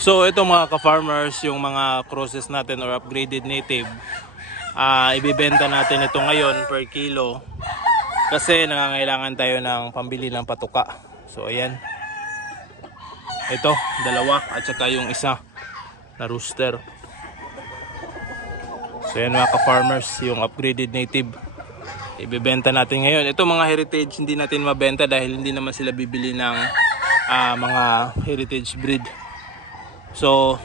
So ito mga ka-farmers, yung mga crosses natin or upgraded native, ibibenta natin ito ngayon per kilo kasi nangangailangan tayo ng pambili ng patuka. So ayan, ito dalawa at saka yung isa na rooster. So ayan mga ka-farmers, yung upgraded native ibibenta natin ngayon. Ito mga heritage hindi natin mabenta dahil hindi naman sila bibili ng mga heritage breed. So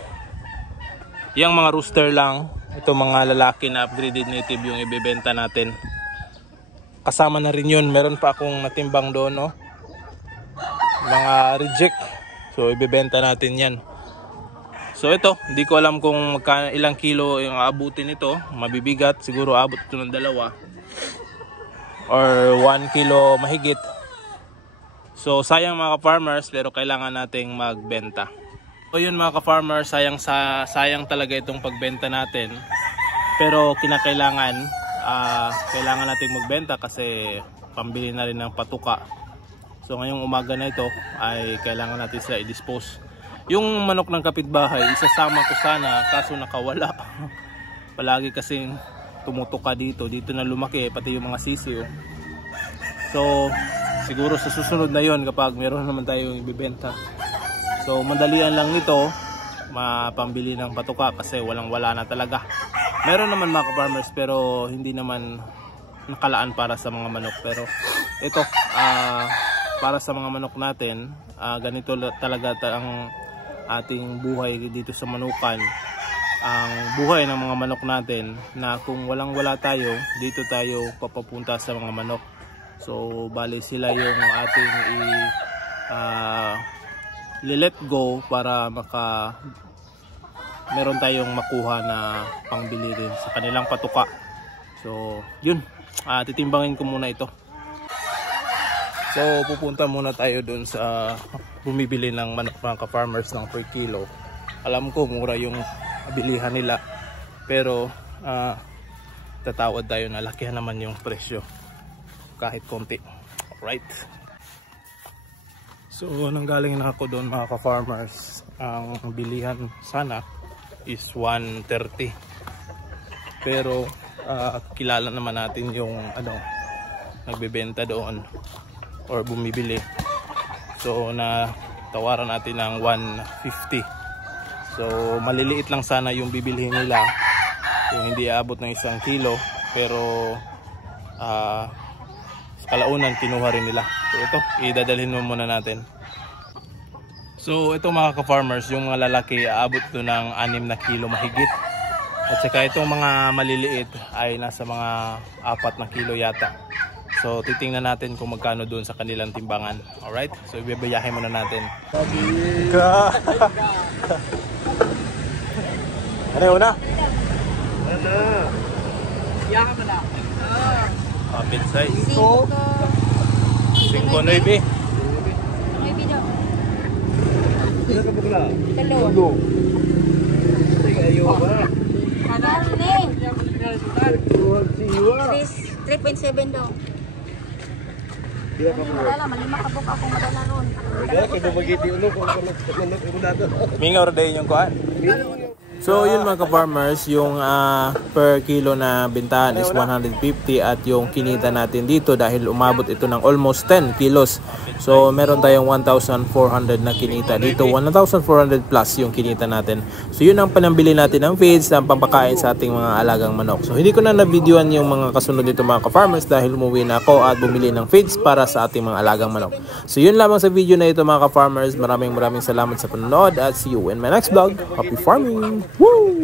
yung mga rooster lang, ito mga lalaki na upgraded native yung ibebenta natin. Kasama na rin yun, meron pa akong natimbang doon, no? Mga reject. So ibebenta natin yan. So ito, hindi ko alam kung ilang kilo yung aabutin ito. Mabibigat, siguro aabot ito ng 2 or 1 kilo mahigit. So sayang mga ka-farmers, pero kailangan nating magbenta. So yun mga ka-farmers, sayang talaga itong pagbenta natin. Pero kailangan nating magbenta kasi pambili na rin ng patuka. So ngayong umaga na ito ay kailangan natin sila i-dispose. Yung manok ng kapitbahay, isasama ko sana kaso nakawala. Palagi kasing tumutuka dito na lumaki, pati yung mga sisiyo. So siguro sa susunod na yon kapag meron naman tayong ibibenta. So madalian lang nito mapambili ng patuka kasi wala na talaga. Meron naman mga ka-farmers pero hindi naman nakalaan para sa mga manok. Pero ito para sa mga manok natin, ganito talaga ang ating buhay dito sa manukan. Ang buhay ng mga manok natin na kung wala tayo, dito tayo papapunta sa mga manok. So bali sila yung ating let go para meron tayong makuha na pangbili rin sa kanilang patuka. So yun, titimbangin ko muna ito. So pupunta muna tayo doon sa bumibili ng manok mga ka-farmers ng per kilo. Alam ko mura yung bilihan nila, pero tatawad tayo na lakihan naman yung presyo kahit konti. Alright. So nanggaling na ako doon mga ka-farmers. Ang bilihan sana is 130. Pero kilala naman natin yung nagbebenta doon or bumibili. So na tawaran natin ng 150. So maliliit lang sana yung bibilhin nila, yung hindi aabot ng 1 kilo, pero sa kalaunan kinuha rin nila. So ito, idadalhin mo muna natin. So ito mga ka-farmers, yung mga lalaki aabot to ng 6 na kilo mahigit. At saka itong mga maliliit ay nasa mga 4 na kilo yata. So titingnan natin kung magkano doon sa kanilang timbangan. Alright, so ibibiyahe muna natin. Ano yun na? Biyahe mo na. Mid size. 5.9. 9 daw. Talo. Kanan ni. 3.7 daw. Madala, malima ka buka akong madala ron. Mingaw day yung kuhan. So yun mga ka-farmers, yung per kilo na bintahan is 150 at yung kinita natin dito dahil umabot ito ng almost 10 kilos. So meron tayong 1,400 na kinita dito, 1,400 plus yung kinita natin. So yun ang panambili natin ng feeds, ang pampakain sa ating mga alagang manok. So hindi ko na na-videoan yung mga kasunod dito mga ka-farmers dahil umuwi na ako at bumili ng feeds para sa ating mga alagang manok. So yun lamang sa video na ito mga ka-farmers. Maraming salamat sa panonood at see you in my next vlog. Happy farming! Woo!